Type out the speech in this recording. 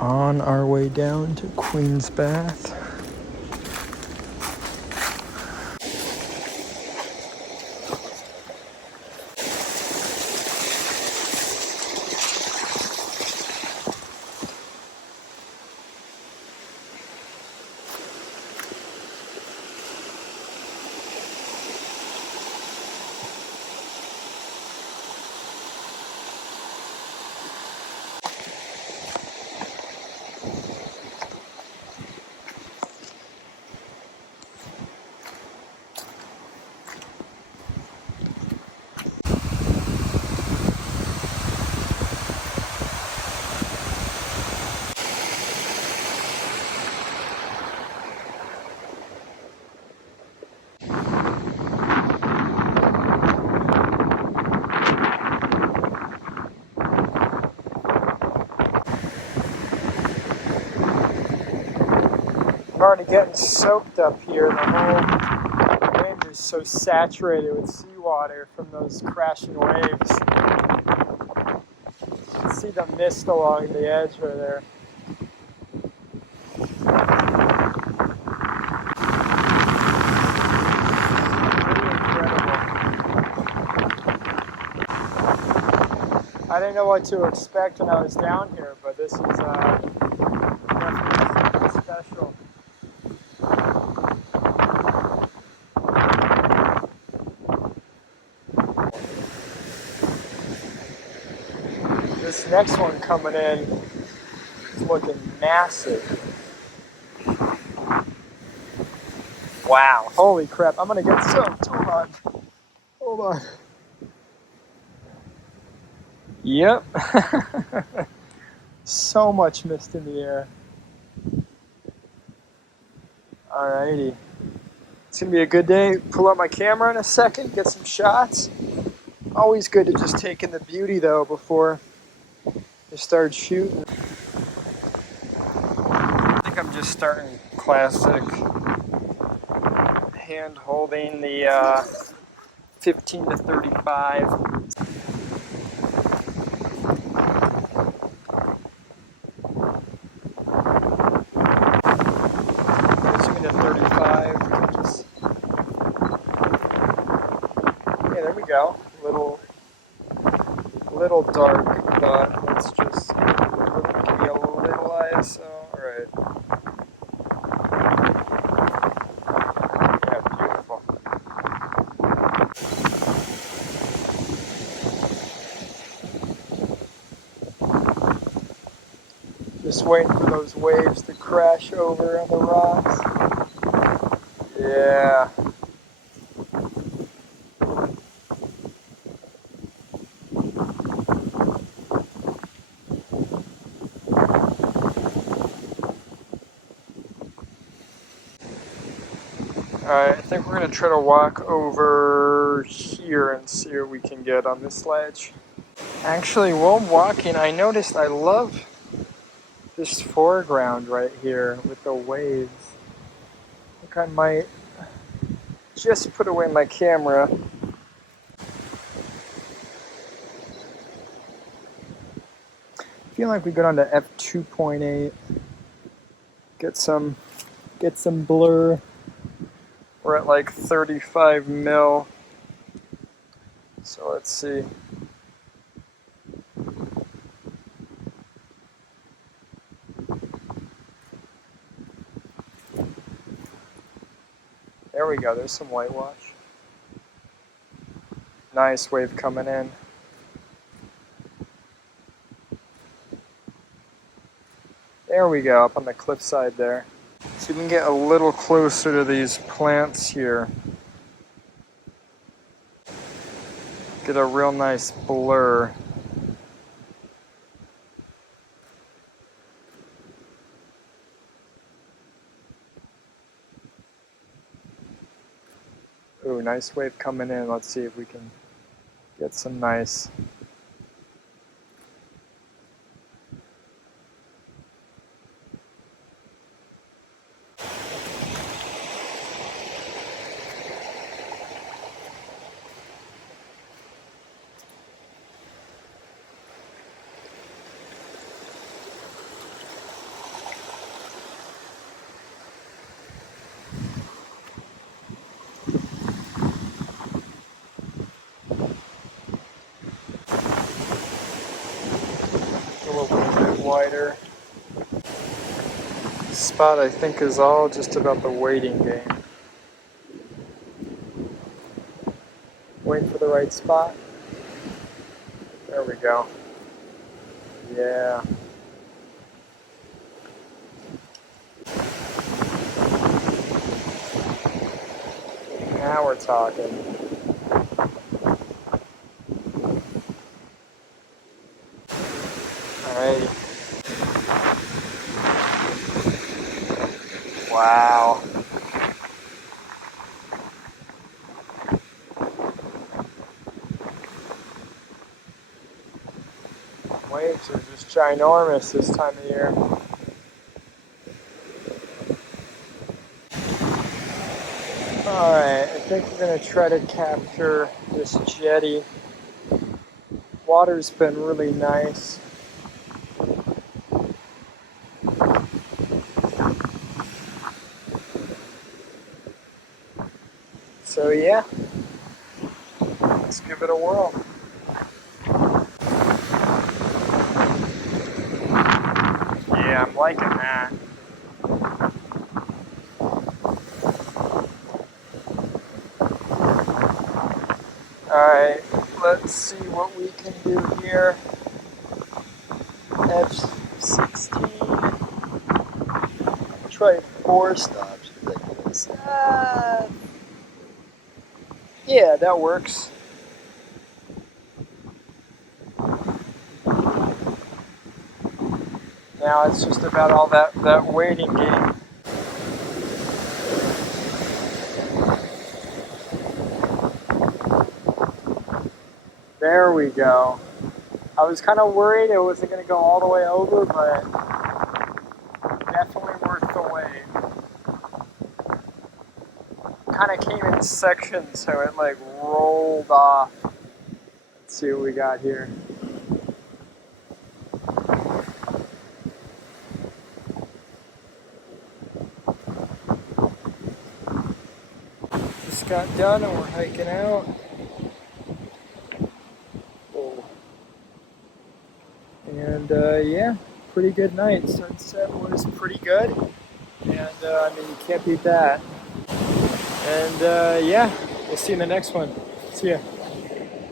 On our way down to Queen's Bath. I'm already getting soaked up here. The whole wave is so saturated with seawater from those crashing waves. You can see the mist along the edge right there. I didn't know what to expect when I was down here, but this is definitely special. This next one coming in is looking massive. Wow, holy crap, I'm gonna get soaked. Hold on. Yep. So much mist in the air. Alrighty. It's gonna be a good day. Pull out my camera in a second, get some shots. Always good to just take in the beauty though before you start shooting. I think I'm just starting classic hand holding the 15 to 35. 35. Just, yeah, there we go. Little dark, but let's just give me a little ISO. All right. Yeah, beautiful. Just waiting for those waves to crash over on the rocks. Yeah. Alright, I think we're going to try to walk over here and see what we can get on this ledge. Actually, while walking, I noticed I love this foreground right here with the waves. I think I might just put away my camera. I feel like we go down to f2.8. Get some blur. We're at like 35 mil. So let's see. There we go, there's some whitewash. Nice wave coming in. There we go, up on the cliffside there. So you can get a little closer to these plants here. Get a real nice blur. Ooh, nice wave coming in. Let's see if we can get some nice. wider. This spot, I think, is all just about the waiting game. Waiting for the right spot. There we go. Yeah. Now we're talking. Alrighty. Wow. Waves are just ginormous this time of year. Alright, I think we're going to try to capture this jetty. Water's been really nice. So yeah, let's give it a whirl. Yeah, I'm liking that. Alright, let's see what we can do here. F16. Try 4 stops. Ridiculous. Yeah, that works. Now it's just about all that waiting game. There we go. I was kind of worried it wasn't going to go all the way over, but definitely worth the wait. Kind of came in sections, so it like rolled off. Let's see what we got here. Just got done and we're hiking out. And yeah, pretty good night. Sunset was pretty good. And I mean, you can't beat that. And yeah, we'll see you in the next one. See ya.